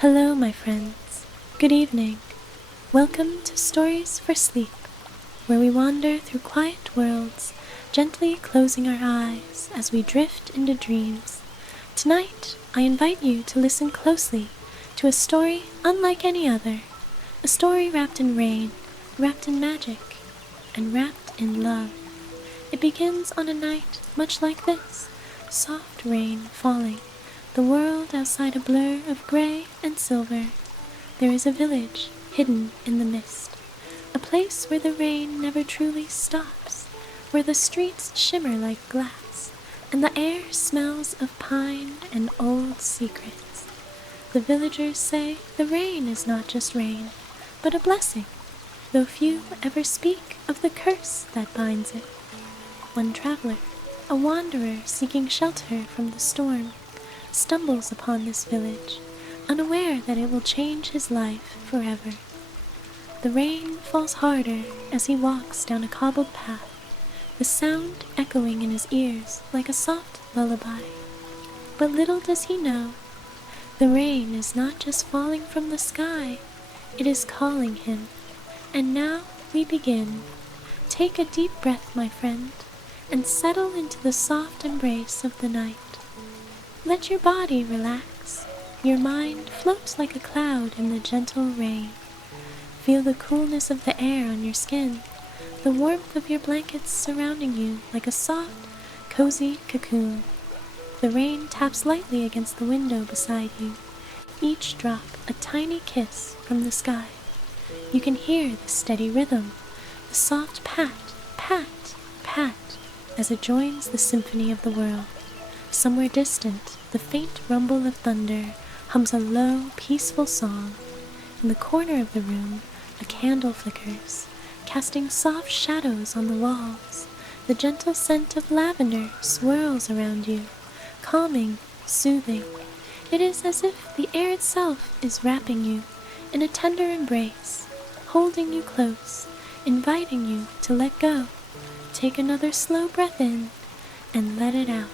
Hello, my friends. Good evening. Welcome to Stories for Sleep, where we wander through quiet worlds, gently closing our eyes as we drift into dreams. Tonight, I invite you to listen closely to a story unlike any other, a story wrapped in rain, wrapped in magic, and wrapped in love. It begins on a night much like this, soft rain falling, the world outside a blur of gray and silver. There is a village hidden in the mist, a place where the rain never truly stops, where the streets shimmer like glass, and the air smells of pine and old secrets. The villagers say the rain is not just rain, but a blessing, though few ever speak of the curse that binds it. One traveler, a wanderer seeking shelter from the storm, stumbles upon this village, unaware that it will change his life forever. The rain falls harder as he walks down a cobbled path, the sound echoing in his ears like a soft lullaby. But little does he know, the rain is not just falling from the sky, it is calling him. And now we begin. Take a deep breath, my friend, and settle into the soft embrace of the night. Let your body relax. Your mind floats like a cloud in the gentle rain. Feel the coolness of the air on your skin, the warmth of your blankets surrounding you like a soft, cozy cocoon. The rain taps lightly against the window beside you, each drop a tiny kiss from the sky. You can hear the steady rhythm, the soft pat, pat, pat, as it joins the symphony of the world. Somewhere distant, the faint rumble of thunder hums a low, peaceful song. In the corner of the room, a candle flickers, casting soft shadows on the walls. The gentle scent of lavender swirls around you, calming, soothing. It is as if the air itself is wrapping you in a tender embrace, holding you close, inviting you to let go. Take another slow breath in and let it out.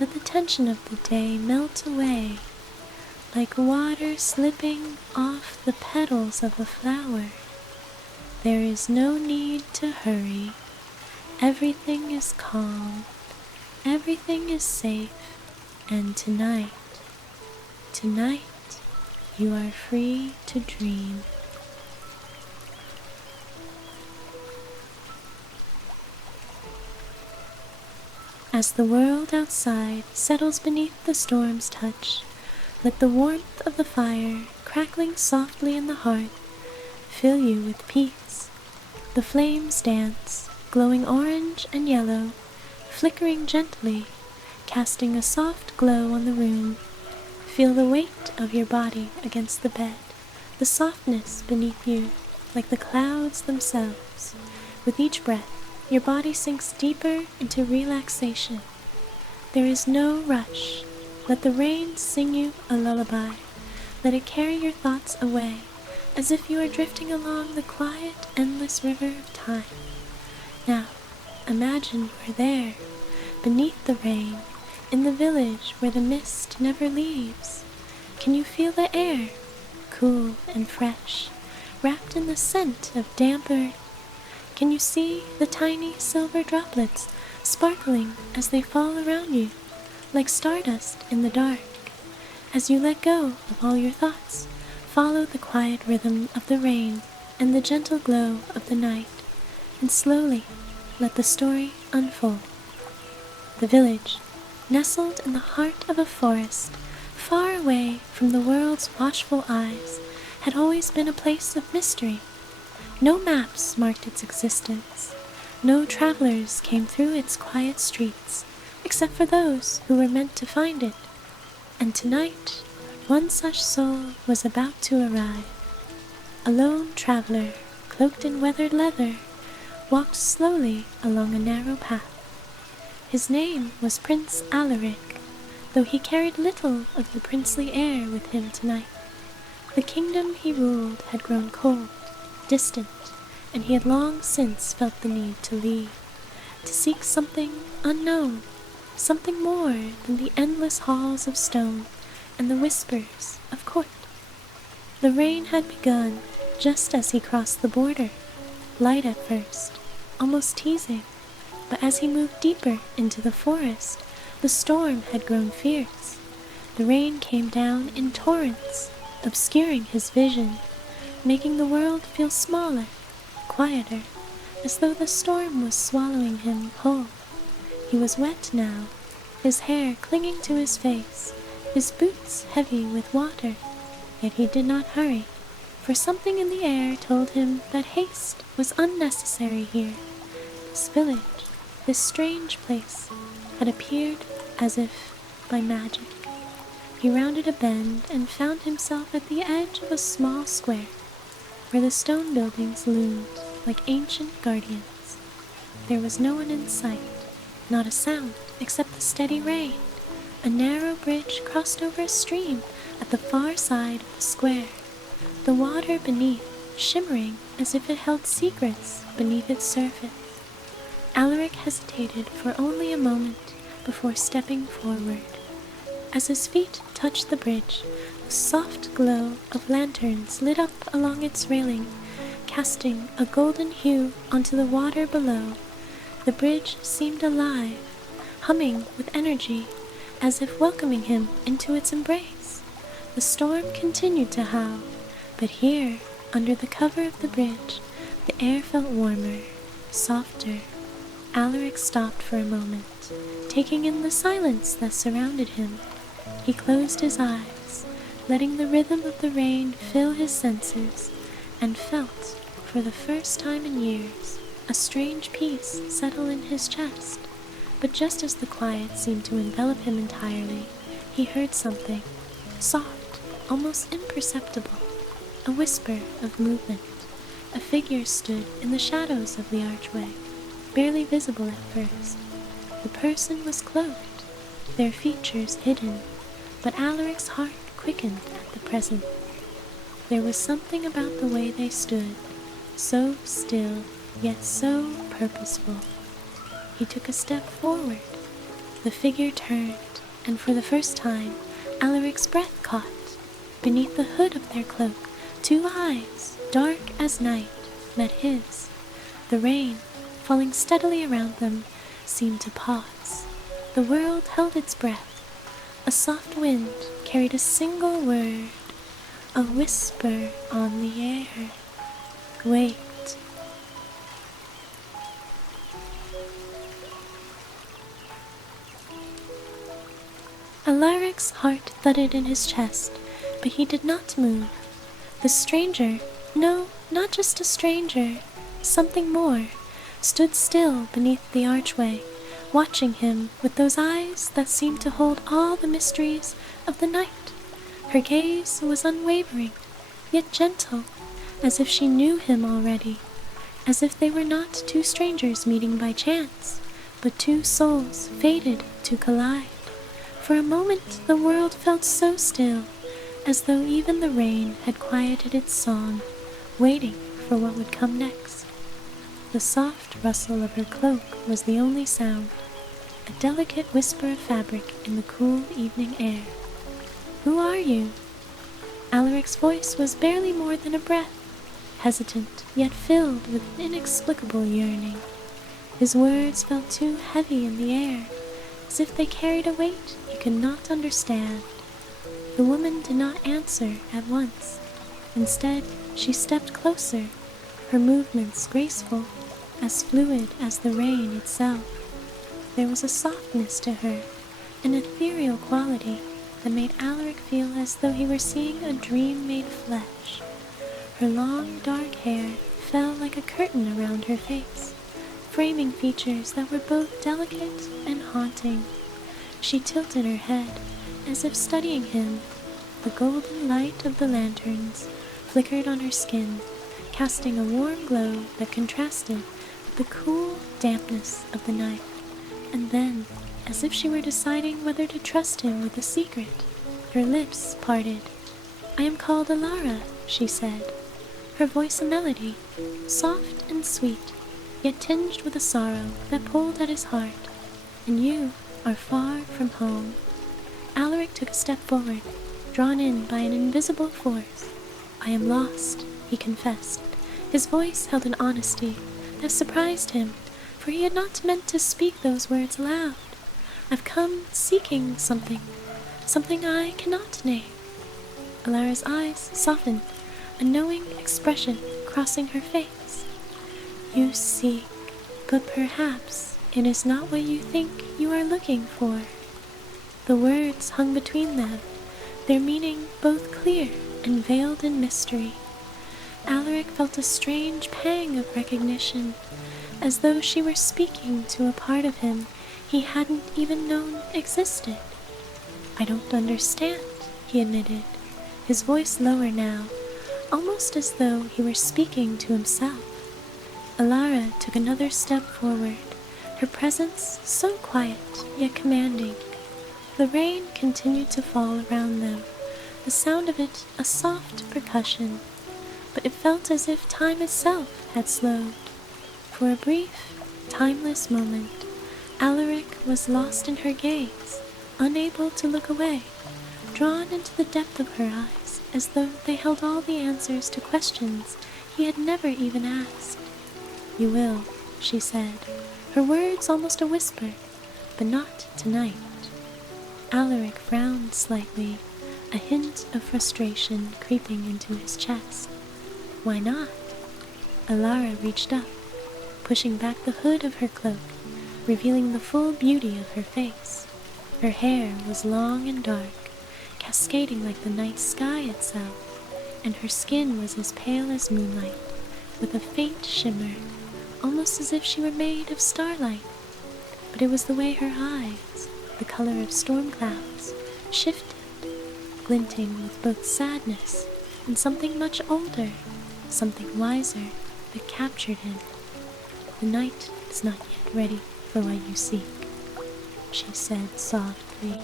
Let the tension of the day melt away, like water slipping off the petals of a flower. There is no need to hurry. Everything is calm. Everything is safe. And tonight, you are free to dream. As the world outside settles beneath the storm's touch, let the warmth of the fire, crackling softly in the hearth, fill you with peace. The flames dance, glowing orange and yellow, flickering gently, casting a soft glow on the room. Feel the weight of your body against the bed, the softness beneath you, like the clouds themselves. With each breath, your body sinks deeper into relaxation. There is no rush. Let the rain sing you a lullaby. Let it carry your thoughts away, as if you are drifting along the quiet, endless river of time. Now, imagine you are there, beneath the rain, in the village where the mist never leaves. Can you feel the air, cool and fresh, wrapped in the scent of damp earth? Can you see the tiny silver droplets sparkling as they fall around you, like stardust in the dark? As you let go of all your thoughts, follow the quiet rhythm of the rain and the gentle glow of the night, and slowly let the story unfold. The village, nestled in the heart of a forest, far away from the world's watchful eyes, had always been a place of mystery. No maps marked its existence. No travelers came through its quiet streets, except for those who were meant to find it. And tonight, one such soul was about to arrive. A lone traveler, cloaked in weathered leather, walked slowly along a narrow path. His name was Prince Alaric, though he carried little of the princely air with him tonight. The kingdom he ruled had grown cold, distant, and he had long since felt the need to leave, to seek something unknown, something more than the endless halls of stone and the whispers of court. The rain had begun just as he crossed the border, light at first, almost teasing, but as he moved deeper into the forest, the storm had grown fierce. The rain came down in torrents, obscuring his vision, making the world feel smaller, quieter, as though the storm was swallowing him whole. He was wet now, his hair clinging to his face, his boots heavy with water, yet he did not hurry, for something in the air told him that haste was unnecessary here. This village, this strange place, had appeared as if by magic. He rounded a bend and found himself at the edge of a small square, where the stone buildings loomed like ancient guardians. There was no one in sight, not a sound except the steady rain. A narrow bridge crossed over a stream at the far side of the square, the water beneath shimmering as if it held secrets beneath its surface. Alaric hesitated for only a moment before stepping forward. As his feet touched the bridge, a soft glow of lanterns lit up along its railing, casting a golden hue onto the water below. The bridge seemed alive, humming with energy, as if welcoming him into its embrace. The storm continued to howl, but here, under the cover of the bridge, the air felt warmer, softer. Alaric stopped for a moment, taking in the silence that surrounded him. He closed his eyes, letting the rhythm of the rain fill his senses, and felt, for the first time in years, a strange peace settle in his chest. But just as the quiet seemed to envelop him entirely, he heard something, soft, almost imperceptible, a whisper of movement. A figure stood in the shadows of the archway, barely visible at first. The person was cloaked, their features hidden, but Alaric's heart quickened at the present. There was something about the way they stood, so still, yet so purposeful. He took a step forward. The figure turned, and for the first time, Alaric's breath caught. Beneath the hood of their cloak, two eyes, dark as night, met his. The rain, falling steadily around them, seemed to pause. The world held its breath. A soft wind carried a single word, a whisper on the air. Wait. Alaric's heart thudded in his chest, but he did not move. The stranger, no, not just a stranger, something more, stood still beneath the archway, watching him with those eyes that seemed to hold all the mysteries of the night. Her gaze was unwavering, yet gentle, as if she knew him already, as if they were not two strangers meeting by chance, but two souls fated to collide. For a moment the world felt so still, as though even the rain had quieted its song, waiting for what would come next. The soft rustle of her cloak was the only sound, a delicate whisper of fabric in the cool evening air. "Who are you?" Alaric's voice was barely more than a breath, hesitant, yet filled with an inexplicable yearning. His words felt too heavy in the air, as if they carried a weight he could not understand. The woman did not answer at once. Instead, she stepped closer, her movements graceful, as fluid as the rain itself. There was a softness to her, an ethereal quality that made Alaric feel as though he were seeing a dream made flesh. Her long, dark hair fell like a curtain around her face, framing features that were both delicate and haunting. She tilted her head, as if studying him. The golden light of the lanterns flickered on her skin, casting a warm glow that contrasted with the cool dampness of the night. And then, as if she were deciding whether to trust him with a secret, her lips parted. "I am called Alara," she said, her voice a melody, soft and sweet, yet tinged with a sorrow that pulled at his heart. "And you are far from home." Alaric took a step forward, drawn in by an invisible force. "I am lost," he confessed. His voice held an honesty that surprised him, for he had not meant to speak those words aloud. "I've come seeking something I cannot name." Alara's eyes softened, a knowing expression crossing her face. "You seek, but perhaps it is not what you think you are looking for." The words hung between them, their meaning both clear and veiled in mystery. Alaric felt a strange pang of recognition, as though she were speaking to a part of him he hadn't even known existed. "I don't understand," he admitted, his voice lower now, almost as though he were speaking to himself. Alara took another step forward, her presence so quiet yet commanding. The rain continued to fall around them, the sound of it a soft percussion, but it felt as if time itself had slowed. For a brief, timeless moment, Alaric was lost in her gaze, unable to look away, drawn into the depth of her eyes as though they held all the answers to questions he had never even asked. "You will," she said, her words almost a whisper, "but not tonight." Alaric frowned slightly, a hint of frustration creeping into his chest. "Why not?" Alara reached up, pushing back the hood of her cloak, revealing the full beauty of her face. Her hair was long and dark, cascading like the night sky itself, and her skin was as pale as moonlight, with a faint shimmer, almost as if she were made of starlight. But it was the way her eyes, the color of storm clouds, shifted, glinting with both sadness and something much older, something wiser, that captured him. "The night is not yet ready for what you seek," she said softly,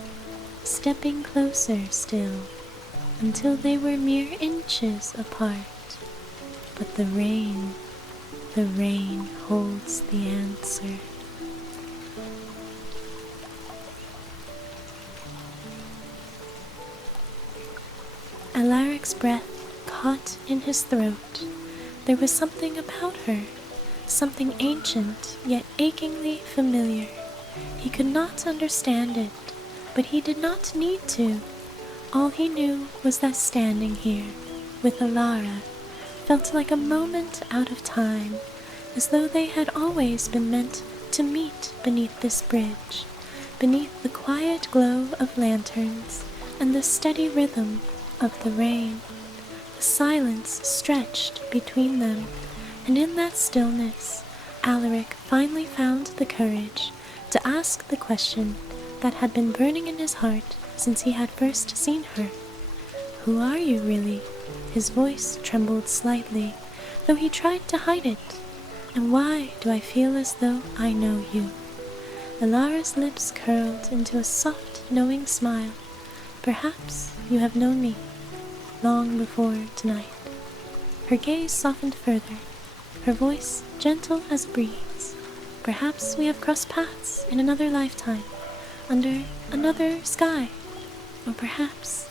stepping closer still, until they were mere inches apart. "But the rain holds the answer." Alaric's breath caught in his throat. There was something about her, something ancient yet achingly familiar. He could not understand it, but he did not need to. All he knew was that standing here, with Alara, felt like a moment out of time, as though they had always been meant to meet beneath this bridge, beneath the quiet glow of lanterns and the steady rhythm of the rain. The silence stretched between them, and in that stillness, Alaric finally found the courage to ask the question that had been burning in his heart since he had first seen her. "Who are you, really?" His voice trembled slightly, though he tried to hide it. "And why do I feel as though I know you?" Alara's lips curled into a soft, knowing smile. "Perhaps you have known me long before tonight." Her gaze softened further, her voice gentle as a breeze. "Perhaps we have crossed paths in another lifetime, under another sky. Or perhaps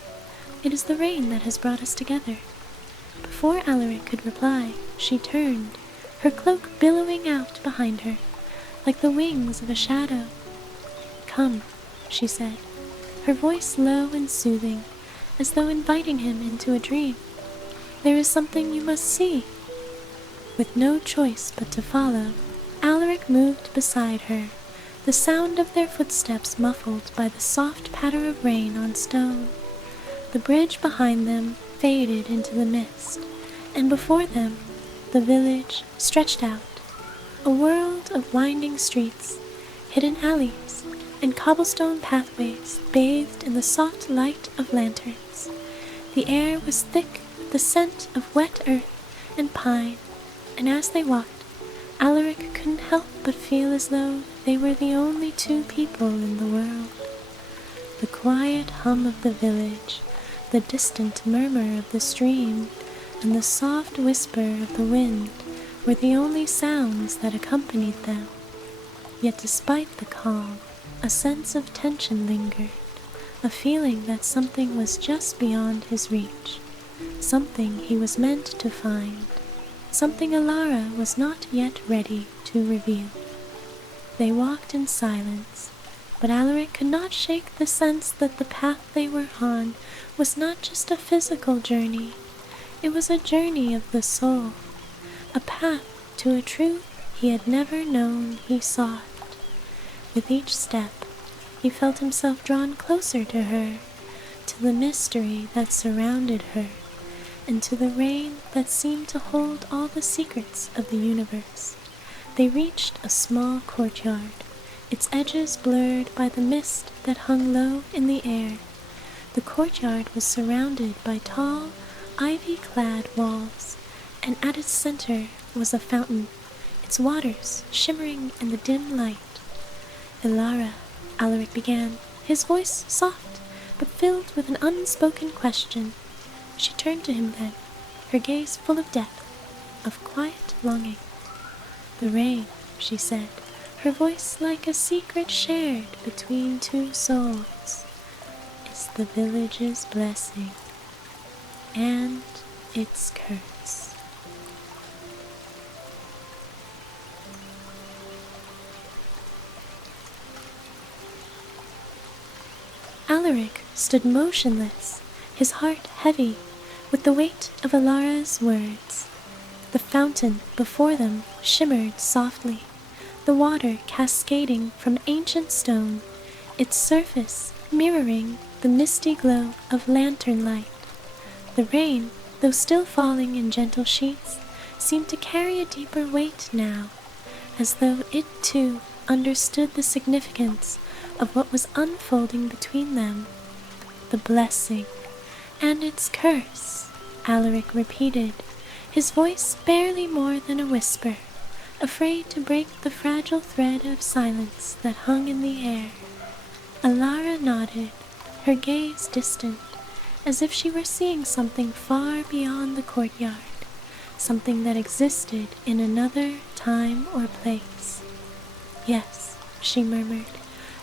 it is the rain that has brought us together." Before Alaric could reply, she turned, her cloak billowing out behind her, like the wings of a shadow. "Come," she said, her voice low and soothing, as though inviting him into a dream. "There is something you must see." With no choice but to follow, Alaric moved beside her, the sound of their footsteps muffled by the soft patter of rain on stone. The bridge behind them faded into the mist, and before them the village stretched out, a world of winding streets, hidden alleys, and cobblestone pathways bathed in the soft light of lanterns. The air was thick with the scent of wet earth and pine, and as they walked, Alaric couldn't help but feel as though they were the only two people in the world. The quiet hum of the village, the distant murmur of the stream, and the soft whisper of the wind were the only sounds that accompanied them. Yet despite the calm, a sense of tension lingered, a feeling that something was just beyond his reach. something he was meant to find, something Alara was not yet ready to reveal. They walked in silence, but Alaric could not shake the sense that the path they were on was not just a physical journey. It was a journey of the soul, a path to a truth he had never known he sought. With each step, he felt himself drawn closer to her, to the mystery that surrounded her, and to the rain that seemed to hold all the secrets of the universe. They reached a small courtyard, its edges blurred by the mist that hung low in the air. The courtyard was surrounded by tall, ivy-clad walls, and at its center was a fountain, its waters shimmering in the dim light. "Ilara," Alaric began, his voice soft, but filled with an unspoken question. She turned to him then, her gaze full of depth, of quiet longing. "The rain," she said, her voice like a secret shared between two souls, "is the village's blessing and its curse." Alaric stood motionless, his heart heavy with the weight of Alara's words. The fountain before them shimmered softly, the water cascading from ancient stone, its surface mirroring the misty glow of lantern light. The rain, though still falling in gentle sheets, seemed to carry a deeper weight now, as though it too understood the significance of what was unfolding between them. "The blessing and its curse," Alaric repeated, his voice barely more than a whisper, afraid to break the fragile thread of silence that hung in the air. Alara nodded, her gaze distant, as if she were seeing something far beyond the courtyard, something that existed in another time or place. "Yes," she murmured,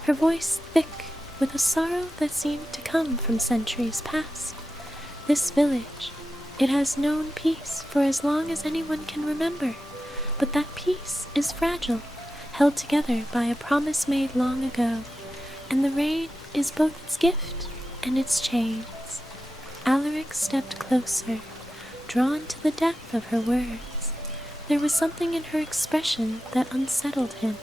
her voice thick with a sorrow that seemed to come from centuries past. "This village, it has known peace for as long as anyone can remember, but that peace is fragile, held together by a promise made long ago, and the rain is both its gift and its chains." Alaric stepped closer, drawn to the depth of her words. There was something in her expression that unsettled him,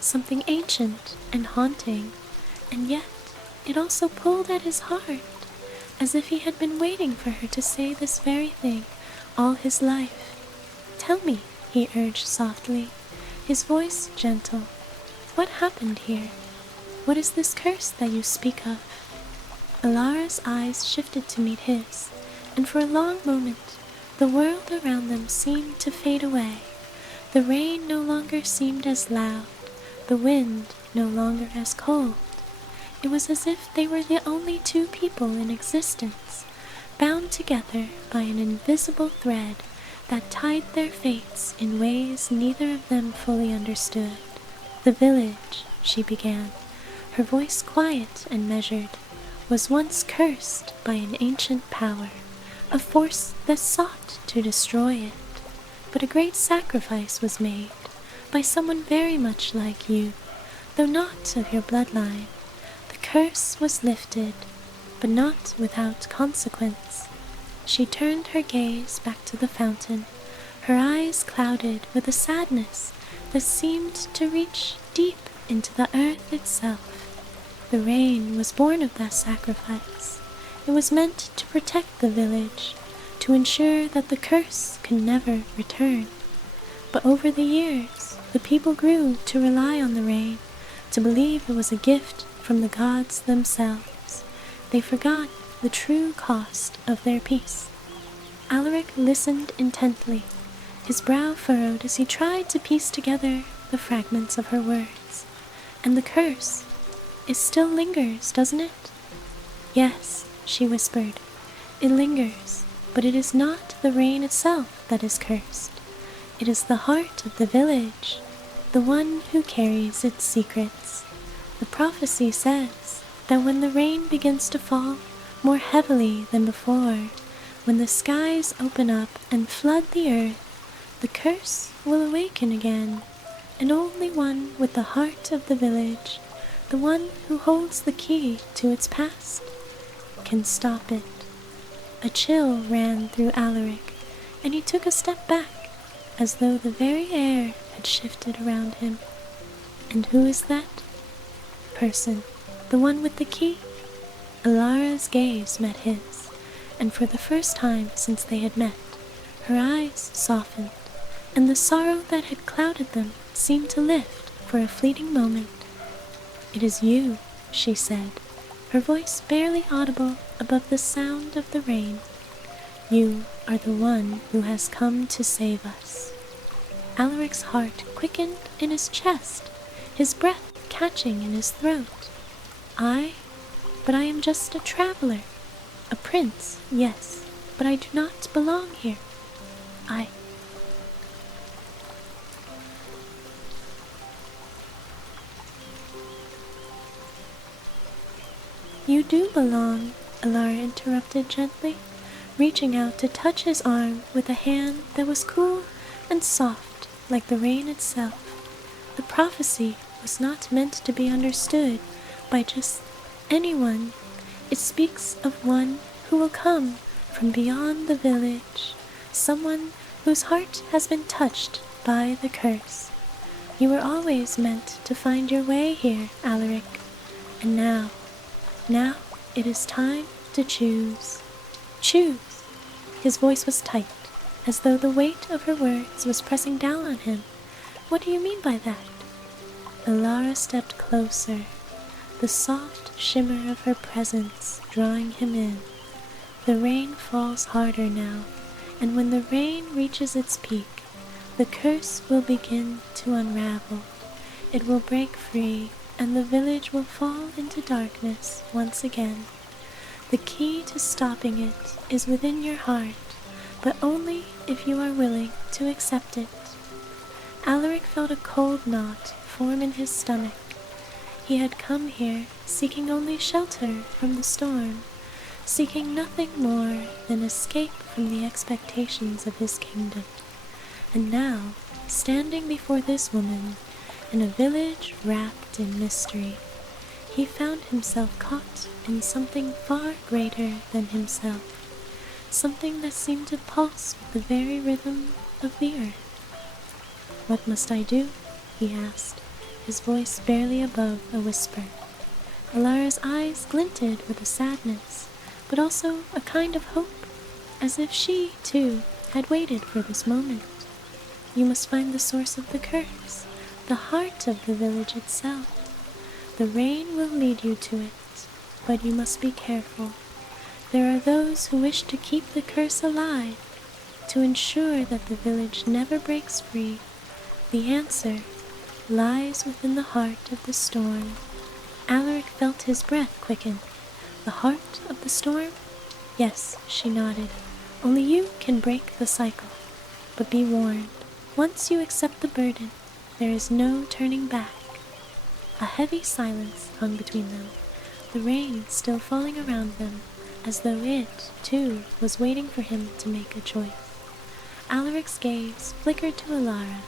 something ancient and haunting, and yet it also pulled at his heart, as if he had been waiting for her to say this very thing all his life. "Tell me," he urged softly, his voice gentle, "what happened here? What is this curse that you speak of?" Alara's eyes shifted to meet his, and for a long moment the world around them seemed to fade away. The rain no longer seemed as loud, the wind no longer as cold. It was as if they were the only two people in existence, bound together by an invisible thread that tied their fates in ways neither of them fully understood. "The village," she began, her voice quiet and measured, "was once cursed by an ancient power, a force that sought to destroy it. But a great sacrifice was made by someone very much like you, though not of your bloodline. The curse was lifted, but not without consequence." She turned her gaze back to the fountain, her eyes clouded with a sadness that seemed to reach deep into the earth itself. The rain was born of that sacrifice. It was meant to protect the village, to ensure that the curse could never return. But over the years, the people grew to rely on the rain, to believe it was a gift from the gods themselves. They forgot the true cost of their peace. Alaric listened intently, his brow furrowed as he tried to piece together the fragments of her words. "And the curse, it still lingers, doesn't it?" "Yes," she whispered, "it lingers, but it is not the rain itself that is cursed. It is the heart of the village, the one who carries its secrets. The prophecy says that when the rain begins to fall more heavily than before, When the skies open up and flood the earth, the curse will awaken again, and only one with the heart of the village, the one who holds the key to its past, can stop it. A chill ran through Alaric, and he took a step back, as though the very air had shifted around him. And who is that person? The one with the key? Alara's gaze met his, and for the first time since they had met, her eyes softened, and the sorrow that had clouded them seemed to lift for a fleeting moment. "It is you," she said, her voice barely audible above the sound of the rain. "You are the one who has come to save us." Alaric's heart quickened in his chest, his breath catching in his throat. But I am just a traveler. A prince, yes, but I do not belong here. You do belong, Alara interrupted gently, reaching out to touch his arm with a hand that was cool and soft like the rain itself. The prophecy was not meant to be understood by just anyone. It speaks of one who will come from beyond the village, someone whose heart has been touched by the curse. You were always meant to find your way here, Alaric, and now it is time to choose. Choose! His voice was tight, as though the weight of her words was pressing down on him. What do you mean by that? Alara stepped closer, the soft shimmer of her presence drawing him in. The rain falls harder now, and when the rain reaches its peak, the curse will begin to unravel. It will break free, and the village will fall into darkness once again. The key to stopping it is within your heart, but only if you are willing to accept it. Alaric felt a cold knot form in his stomach. He had come here seeking only shelter from the storm, seeking nothing more than escape from the expectations of his kingdom. And now, standing before this woman, in a village wrapped in mystery, he found himself caught in something far greater than himself, something that seemed to pulse with the very rhythm of the earth. "What must I do?" he asked, his voice barely above a whisper. Alara's eyes glinted with a sadness, but also a kind of hope, as if she, too, had waited for this moment. "You must find the source of the curse, the heart of the village itself. The rain will lead you to it, but you must be careful. There are those who wish to keep the curse alive, to ensure that the village never breaks free. The answer lies within the heart of the storm." Alaric felt his breath quicken. "The heart of the storm?" "Yes," she nodded. "Only you can break the cycle. But be warned, once you accept the burden, there is no turning back." A heavy silence hung between them, the rain still falling around them, as though it, too, was waiting for him to make a choice. Alaric's gaze flickered to Alara,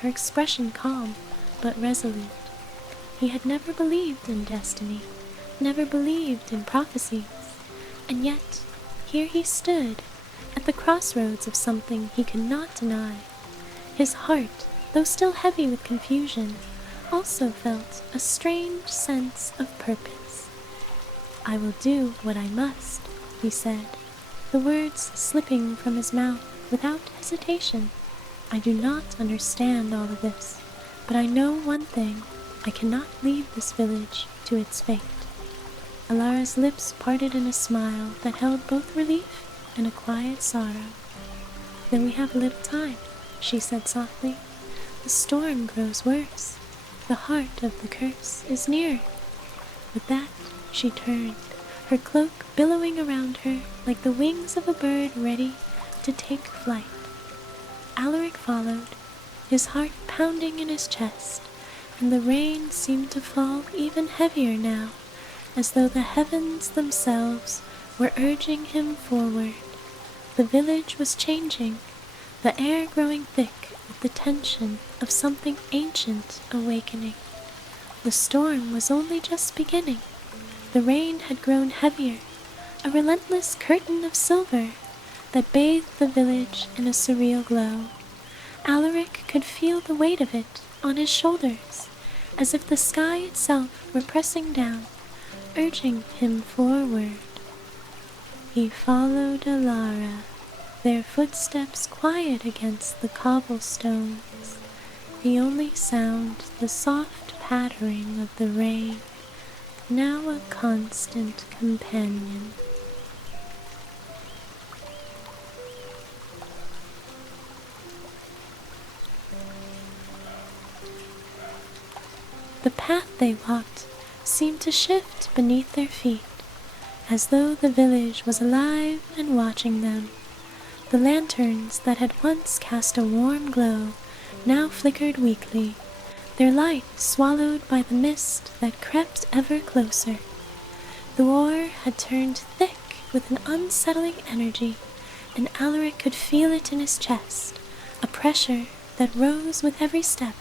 her expression calm but resolute. He had never believed in destiny, never believed in prophecies, and yet here he stood, at the crossroads of something he could not deny. His heart, though still heavy with confusion, also felt a strange sense of purpose. "I will do what I must," he said, the words slipping from his mouth without hesitation. "I do not understand all of this, but I know one thing: I cannot leave this village to its fate." Alara's lips parted in a smile that held both relief and a quiet sorrow. "Then we have a little time," she said softly. "The storm grows worse. The heart of the curse is near." With that, she turned, her cloak billowing around her like the wings of a bird ready to take flight. Alaric followed, his heart pounding in his chest, and the rain seemed to fall even heavier now, as though the heavens themselves were urging him forward. The village was changing, the air growing thick with the tension of something ancient awakening. The storm was only just beginning. The rain had grown heavier, a relentless curtain of silver that bathed the village in a surreal glow. Alaric could feel the weight of it on his shoulders, as if the sky itself were pressing down, urging him forward. He followed Alara, their footsteps quiet against the cobblestones, the only sound the soft pattering of the rain, now a constant companion. The path they walked seemed to shift beneath their feet, as though the village was alive and watching them. The lanterns that had once cast a warm glow now flickered weakly, their light swallowed by the mist that crept ever closer. The war had turned thick with an unsettling energy, and Alaric could feel it in his chest, a pressure that rose with every step.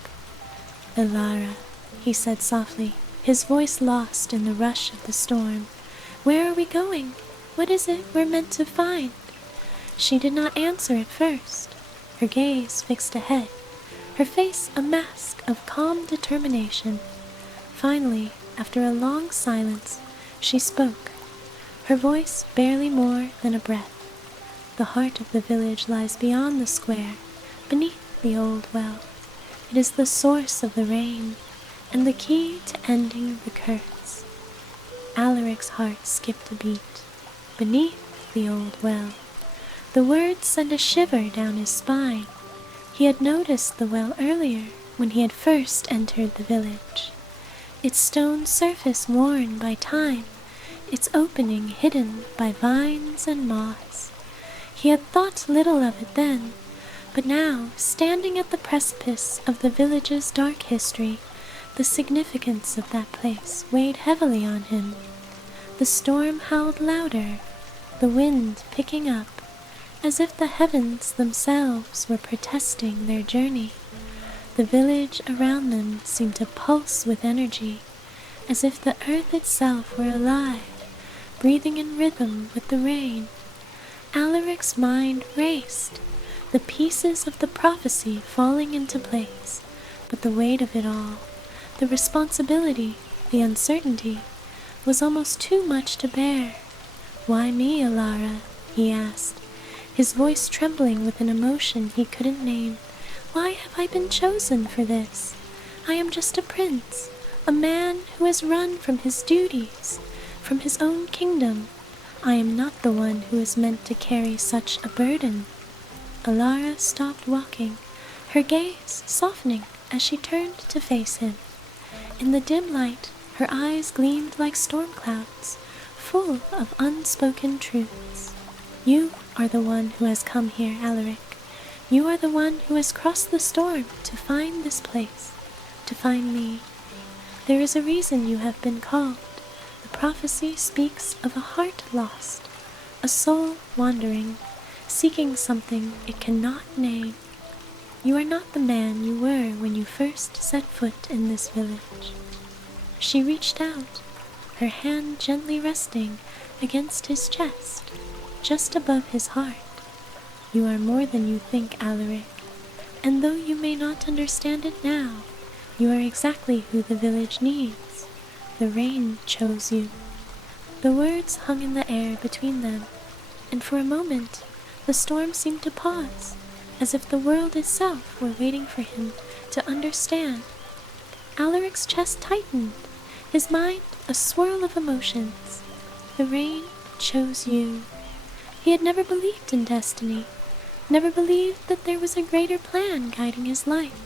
"Alara," he said softly, his voice lost in the rush of the storm. "Where are we going? What is it we're meant to find?" She did not answer at first, her gaze fixed ahead, her face a mask of calm determination. Finally, after a long silence, she spoke, her voice barely more than a breath. "The heart of the village lies beyond the square, beneath the old well. It is the source of the rain, and the key to ending the curse." Alaric's heart skipped a beat. Beneath the old well. The words sent a shiver down his spine. He had noticed the well earlier, when he had first entered the village. Its stone surface worn by time, its opening hidden by vines and moss. He had thought little of it then, but now, standing at the precipice of the village's dark history, the significance of that place weighed heavily on him. The storm howled louder, the wind picking up, as if the heavens themselves were protesting their journey. The village around them seemed to pulse with energy, as if the earth itself were alive, breathing in rhythm with the rain. Alaric's mind raced, the pieces of the prophecy falling into place, but the weight of it all, the responsibility, the uncertainty, was almost too much to bear. "Why me, Alara?" he asked, his voice trembling with an emotion he couldn't name. "Why have I been chosen for this? I am just a prince, a man who has run from his duties, from his own kingdom. I am not the one who is meant to carry such a burden." Alara stopped walking, her gaze softening as she turned to face him. In the dim light, her eyes gleamed like storm clouds, full of unspoken truths. "You are the one who has come here, Alaric. You are the one who has crossed the storm to find this place, to find me. There is a reason you have been called. The prophecy speaks of a heart lost, a soul wandering, seeking something it cannot name. You are not the man you were when you first set foot in this village." She reached out, her hand gently resting against his chest, just above his heart. "You are more than you think, Alaric, and though you may not understand it now, you are exactly who the village needs. The rain chose you." The words hung in the air between them, and for a moment the storm seemed to pause, as if the world itself were waiting for him to understand. Alaric's chest tightened, his mind a swirl of emotions. The rain chose you. He had never believed in destiny, never believed that there was a greater plan guiding his life.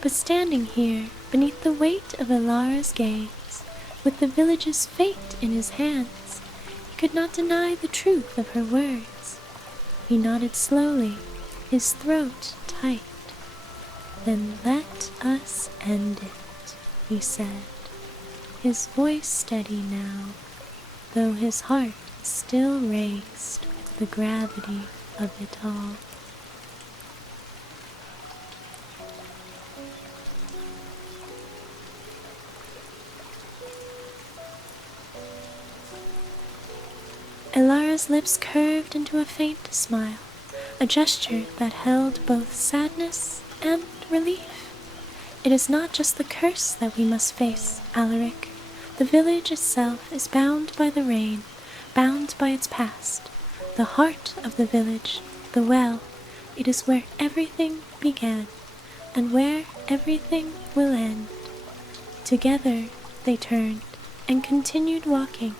But standing here, beneath the weight of Alara's gaze, with the village's fate in his hands, he could not deny the truth of her words. He nodded slowly, his throat tight. "Then let us end it," he said, his voice steady now, though his heart still raced with the gravity of it all. Elara's lips curved into a faint smile, a gesture that held both sadness and relief. It is not just the curse that we must face, Alaric. The village itself is bound by the rain, bound by its past. The heart of the village, the well, it is where everything began, and where everything will end. Together they turned and continued walking,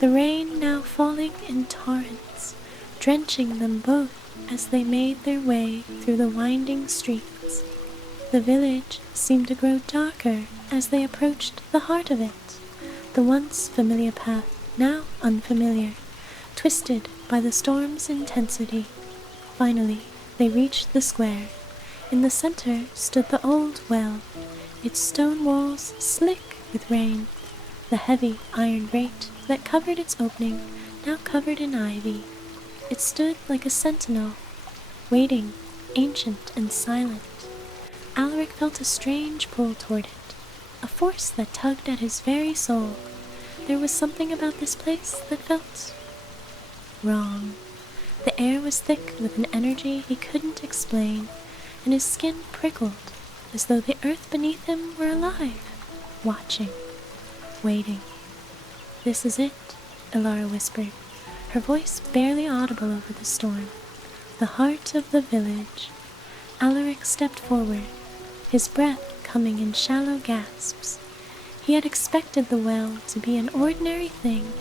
the rain now falling in torrents, drenching them both as they made their way through the winding streets. The village seemed to grow darker as they approached the heart of it, the once familiar path now unfamiliar, twisted by the storm's intensity. Finally, they reached the square. In the center stood the old well, its stone walls slick with rain, the heavy iron grate that covered its opening now covered in ivy. It stood like a sentinel, waiting, ancient and silent. Alaric felt a strange pull toward it, a force that tugged at his very soul. There was something about this place that felt wrong. The air was thick with an energy he couldn't explain, and his skin prickled as though the earth beneath him were alive, watching, waiting. "This is it," Elara whispered, her voice barely audible over the storm. "The heart of the village." Alaric stepped forward, his breath coming in shallow gasps. He had expected the well to be an ordinary thing,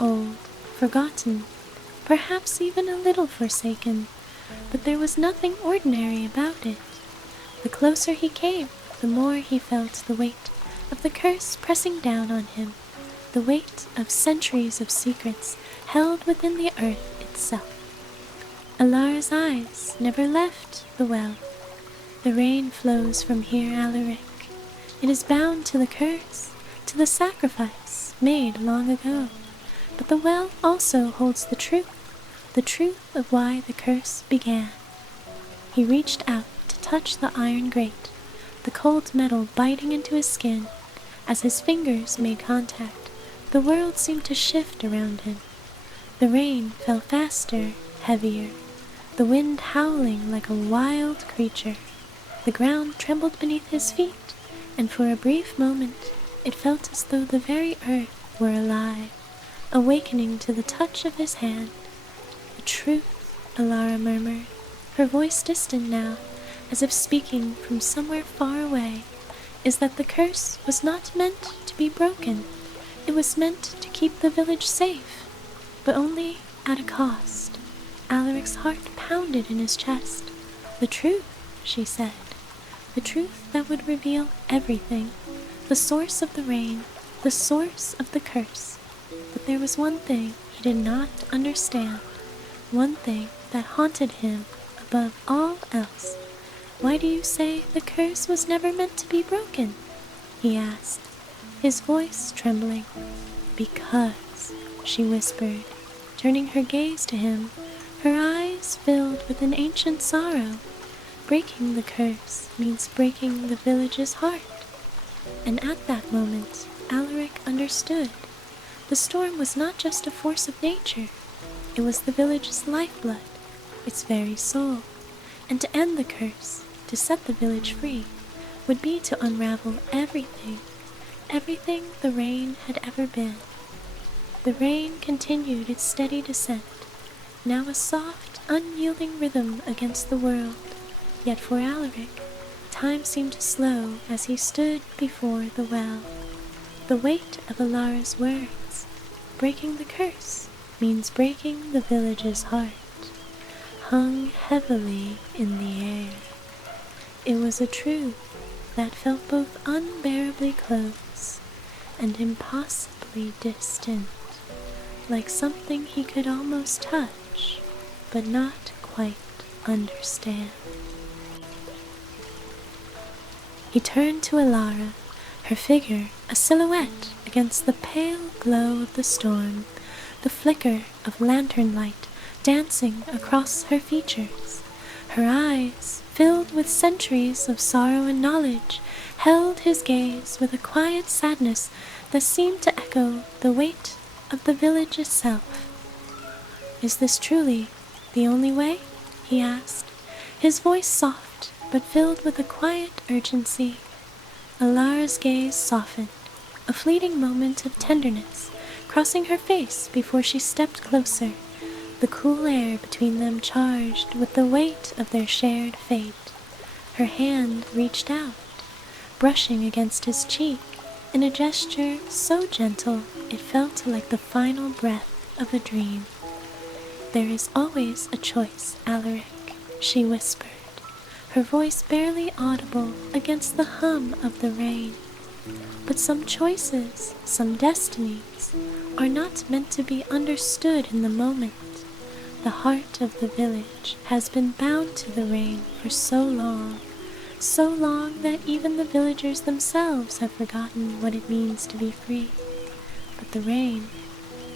old, forgotten, perhaps even a little forsaken, but there was nothing ordinary about it. The closer he came, the more he felt the weight of the curse pressing down on him, the weight of centuries of secrets held within the earth itself. Elara's eyes never left the well. "The rain flows from here, Alaric. It is bound to the curse, to the sacrifice made long ago. But the well also holds the truth of why the curse began." He reached out to touch the iron grate, the cold metal biting into his skin. As his fingers made contact, the world seemed to shift around him. The rain fell faster, heavier, the wind howling like a wild creature. The ground trembled beneath his feet, and for a brief moment it felt as though the very earth were alive, awakening to the touch of his hand. "The truth," Elara murmured, her voice distant now, as if speaking from somewhere far away, "is that the curse was not meant to be broken. It was meant to keep the village safe, but only at a cost." Alaric's heart pounded in his chest. "The truth," she said, "the truth that would reveal everything, the source of the rain, the source of the curse." But there was one thing he did not understand, one thing that haunted him above all else. "Why do you say the curse was never meant to be broken?" he asked, his voice trembling. "Because," she whispered, turning her gaze to him, her eyes filled with an ancient sorrow. "Breaking the curse means breaking the village's heart." And at that moment, Alaric understood. The storm was not just a force of nature. It was the village's lifeblood, its very soul. And to end the curse, to set the village free, would be to unravel everything, everything the rain had ever been. The rain continued its steady descent, now a soft, unyielding rhythm against the world. Yet for Alaric, time seemed to slow as he stood before the well. The weight of Elara's words, breaking the curse, means breaking the village's heart, hung heavily in the air. It was a truth that felt both unbearably close and impossibly distant, like something he could almost touch, but not quite understand. He turned to Elara, her figure a silhouette against the pale glow of the storm, the flicker of lantern light dancing across her features. Her eyes, filled with centuries of sorrow and knowledge, held his gaze with a quiet sadness that seemed to echo the weight of the village itself. "Is this truly the only way?" he asked, his voice soft but filled with a quiet urgency. Alara's gaze softened, a fleeting moment of tenderness crossing her face before she stepped closer, the cool air between them charged with the weight of their shared fate. Her hand reached out, brushing against his cheek in a gesture so gentle it felt like the final breath of a dream. "There is always a choice, Alaric," she whispered, her voice barely audible against the hum of the rain. "But some choices, some destinies, are not meant to be understood in the moment. The heart of the village has been bound to the rain for so long that even the villagers themselves have forgotten what it means to be free. But the rain,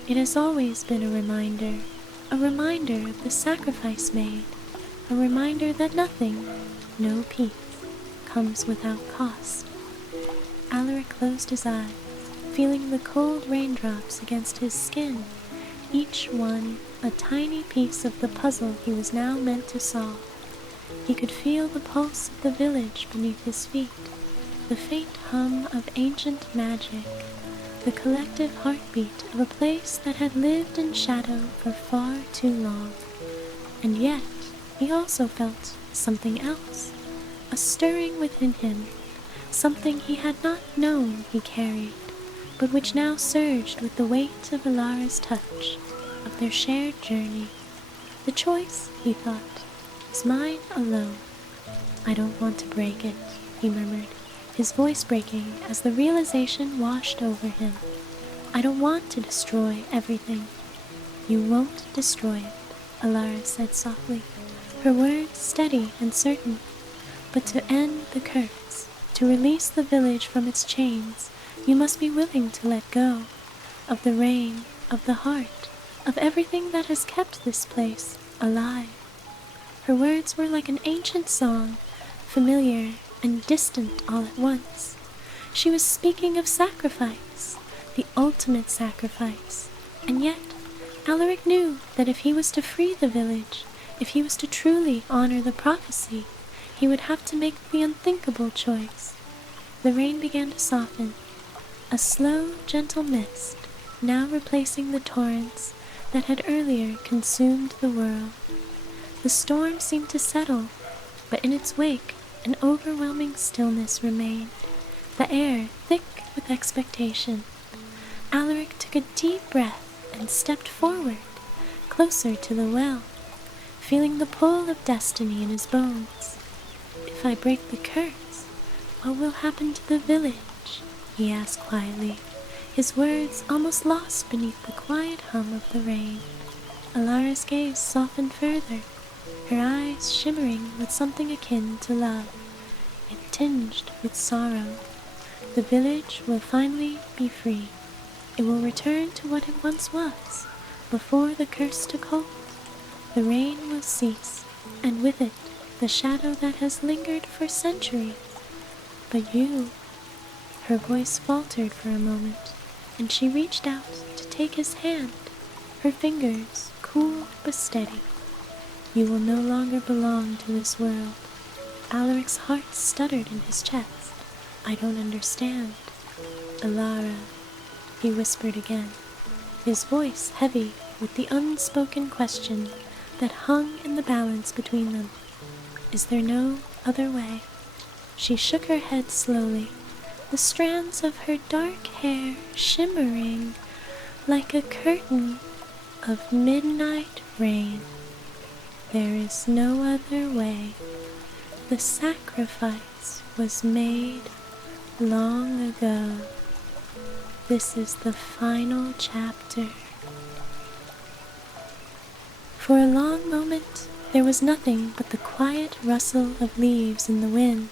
it has always been a reminder of the sacrifice made, a reminder that nothing, no peace, comes without cost." Alaric closed his eyes, feeling the cold raindrops against his skin, each one a tiny piece of the puzzle he was now meant to solve. He could feel the pulse of the village beneath his feet, the faint hum of ancient magic, the collective heartbeat of a place that had lived in shadow for far too long. And yet, he also felt something else, a stirring within him, something he had not known he carried, but which now surged with the weight of Alara's touch, of their shared journey. "The choice," he thought, "is mine alone." "I don't want to break it," he murmured, his voice breaking as the realization washed over him. "I don't want to destroy everything." "You won't destroy it," Alara said softly, her words steady and certain. "But to end the curse, to release the village from its chains, you must be willing to let go of the rain, of the heart, of everything that has kept this place alive." Her words were like an ancient song, familiar and distant all at once. She was speaking of sacrifice, the ultimate sacrifice, and yet Alaric knew that if he was to free the village, if he was to truly honor the prophecy, he would have to make the unthinkable choice. The rain began to soften, a slow, gentle mist, now replacing the torrents that had earlier consumed the world. The storm seemed to settle, but in its wake an overwhelming stillness remained, the air thick with expectation. Alaric took a deep breath and stepped forward, closer to the well, feeling the pull of destiny in his bones. "If I break the curse, what will happen to the village?" he asked quietly, his words almost lost beneath the quiet hum of the rain. Alara's gaze softened further, her eyes shimmering with something akin to love, yet tinged with sorrow. "The village will finally be free. It will return to what it once was, before the curse took hold. The rain will cease, and with it the shadow that has lingered for centuries. But you—" Her voice faltered for a moment, and she reached out to take his hand, her fingers cool but steady. "You will no longer belong to this world." Alaric's heart stuttered in his chest. "I don't understand." "Alara," he whispered again, his voice heavy with the unspoken question that hung in the balance between them. "Is there no other way?" She shook her head slowly, the strands of her dark hair shimmering like a curtain of midnight rain. "There is no other way. The sacrifice was made long ago. This is the final chapter." For a long moment, there was nothing but the quiet rustle of leaves in the wind,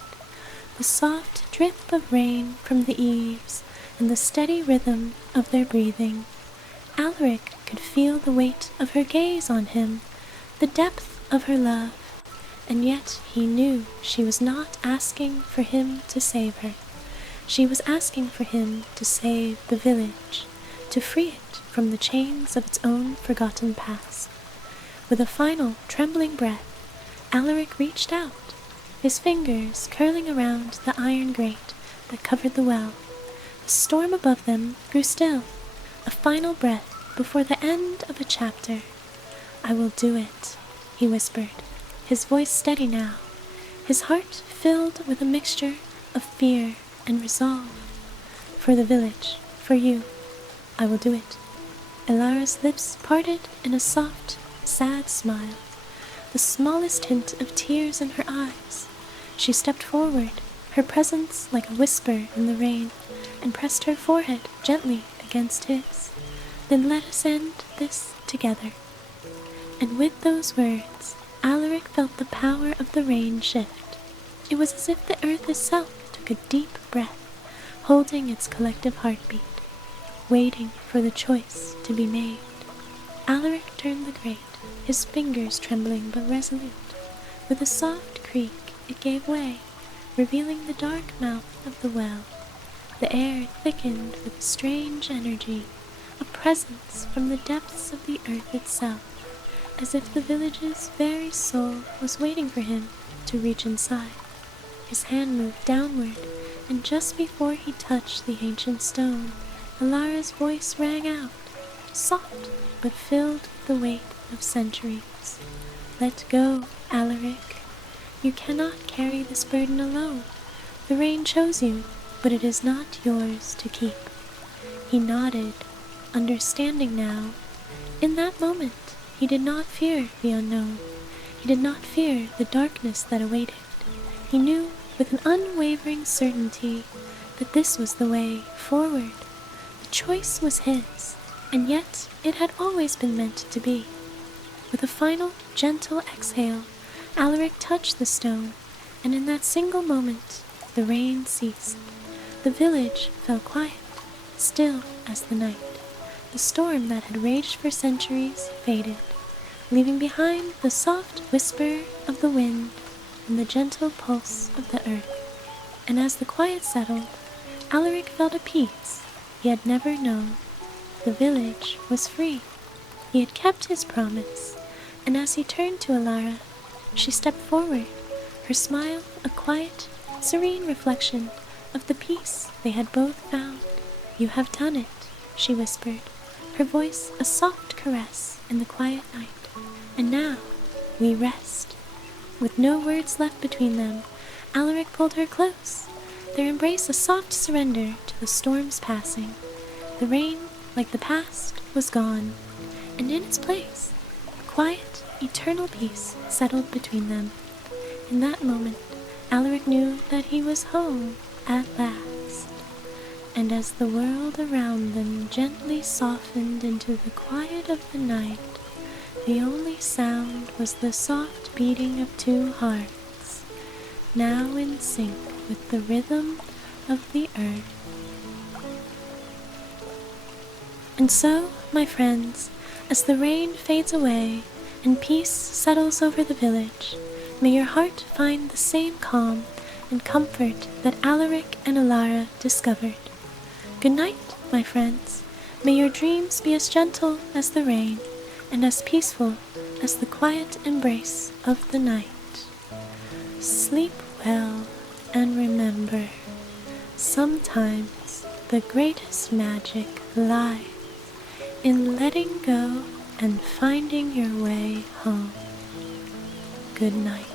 the soft drip of rain from the eaves, and the steady rhythm of their breathing. Alaric could feel the weight of her gaze on him, the depth of her love, and yet he knew she was not asking for him to save her. She was asking for him to save the village, to free it from the chains of its own forgotten past. With a final trembling breath, Alaric reached out, his fingers curling around the iron grate that covered the well. The storm above them grew still, a final breath before the end of a chapter. "I will do it," he whispered, his voice steady now, his heart filled with a mixture of fear and resolve. "For the village, for you, I will do it." Elara's lips parted in a soft, sad smile, the smallest hint of tears in her eyes. She stepped forward, her presence like a whisper in the rain, and pressed her forehead gently against his. "Then let us end this together." And with those words, Alaric felt the power of the rain shift. It was as if the earth itself took a deep breath, holding its collective heartbeat, waiting for the choice to be made. Alaric turned the grate, his fingers trembling but resolute. With a soft creak, it gave way, revealing the dark mouth of the well. The air thickened with a strange energy, a presence from the depths of the earth itself, as if the village's very soul was waiting for him to reach inside. His hand moved downward, and just before he touched the ancient stone, Elara's voice rang out, soft but filled with the weight of centuries. "Let go, Alaric. You cannot carry this burden alone. The rain chose you, but it is not yours to keep." He nodded, understanding now. In that moment, he did not fear the unknown. He did not fear the darkness that awaited. He knew with an unwavering certainty that this was the way forward. The choice was his, and yet it had always been meant to be. With a final, gentle exhale, Alaric touched the stone, and in that single moment, the rain ceased. The village fell quiet, still as the night. The storm that had raged for centuries faded, leaving behind the soft whisper of the wind and the gentle pulse of the earth. And as the quiet settled, Alaric felt a peace he had never known. The village was free. He had kept his promise, and as he turned to Elara, she stepped forward, her smile a quiet, serene reflection of the peace they had both found. "You have done it," she whispered, her voice a soft caress in the quiet night. "And now we rest." With no words left between them, Alaric pulled her close, their embrace a soft surrender to the storm's passing. The rain, like the past, was gone, and in its place, a quiet, eternal peace settled between them. In that moment, Alaric knew that he was home at last. And as the world around them gently softened into the quiet of the night, the only sound was the soft beating of two hearts, now in sync with the rhythm of the earth. And so, my friends, as the rain fades away and peace settles over the village, may your heart find the same calm and comfort that Alaric and Elara discovered. Good night, my friends. May your dreams be as gentle as the rain and as peaceful as the quiet embrace of the night. Sleep well, and remember, sometimes the greatest magic lies in letting go and finding your way home. Good night.